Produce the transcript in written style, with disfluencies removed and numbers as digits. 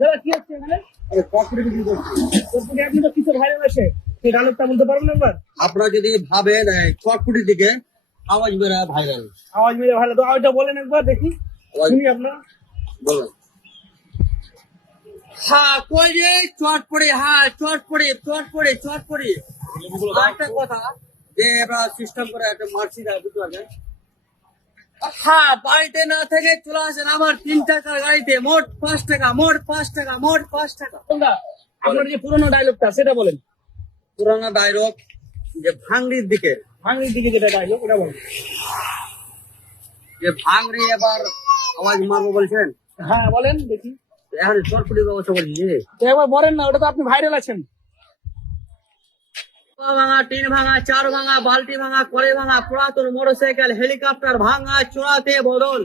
দাদা কি হচ্ছে এখানে? আপনি তো কিছু ভাইরাল আছে, সেই ডায়লগটা বলতে পারবেন একবার? আপনারা যদি ভাবেন চটপটির দিকে আওয়াজ বেড়া ভাইরাল, আওয়াজ মেরে ভালো তো আওয়াজটা বলেন একবার দেখি, শুনি আপনার। বলুন। হ্যাঁ কই যে চটপড়ি, হ্যাঁ চটপড়ি চটপড়ি চটপড়ি। একটা কথা যে আমরা সিস্টেম করে একটা মার্কশিট বুঝতে পারবেন। হ্যাঁ বাড়িতে না থেকে চলে আসেন আমার 3 টাকার গাড়িতে, মোট 5 টাকা, মোট 5 টাকা, মোট 5 টাকা। কোনটা? আপনার যে পুরোনো ডায়লগটা সেটা বলেন। পুরানা ডায়লগ যে ভাঙড়ির দিকে, ভাঙড়ির দিকে যেটা ডায়লগ ওটা বলেন। যে ভাঙড়ি এবার আওয়াজ মারবো বলছেন, হ্যাঁ বলেন দেখি। এখন চটপটির ব্যবস্থা বলছি। তো একবার বলেন না, ওটা তো আপনি ভাইরাল আছেন। ভাঙা, টিন ভাঙা, চার ভাঙা, বালতি ভাঙা, কলে ভাঙা, পুরাতন মোটরসাইকেল, হেলিকপ্টার ভাঙা, চোরাতে বদল।